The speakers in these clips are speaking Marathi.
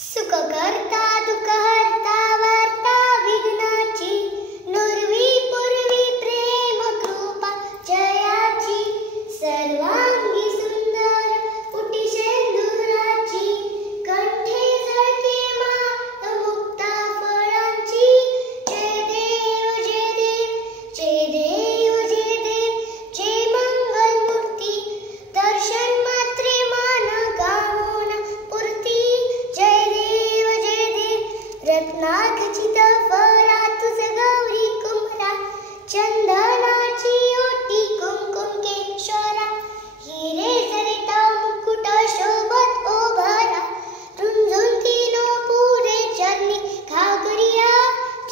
सुख करता दुःख हरता वार्ता विघ्नाची नुरवी पूर्वी प्रेम कृपा जयाची सर्वांगी सुंदर उटी शेंदुराची कंठे झळके माळ मुक्ता फळांची जय देव जय देव जय देव जय देव जय मंगल मूर्ती दर्शन मात्रे मान गावोना पुरती जय देव जय देव रत्नाखचित फरा तुझ गौरी कुमरा चंदनाची ओटी कुंकुम केशरा हिरे जरिता मुकुट शोभत ओभरा रुंझुंती नो पुरे चरणी घागरिया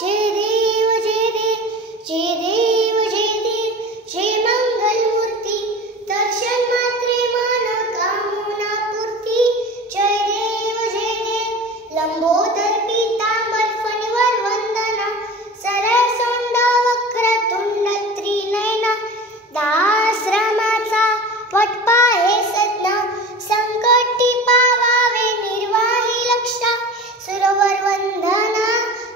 जय देव जय देव जय देव जय देव जय मंगल मूर्ती दर्शन मात्रे मन कामना पूर्ती जय देव लंबोदर पीतांबर फणीवर वंदना सरळ सोंड वक्र तुंड त्रिनयना दाश्रमाचा वटपा हे सदना संकटी पावावे निर्वाही लक्षा सुरवर वंदना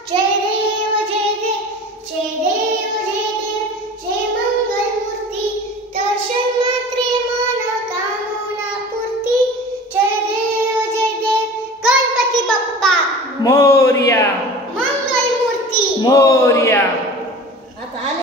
जय देव जय देव जय देव जय देव जय मंगल मूर्ती दर्शन मात्रे मन कामना पूर्ती जय देव गणपती बाप्पा मोरया मंगल मूर्ती मोरया।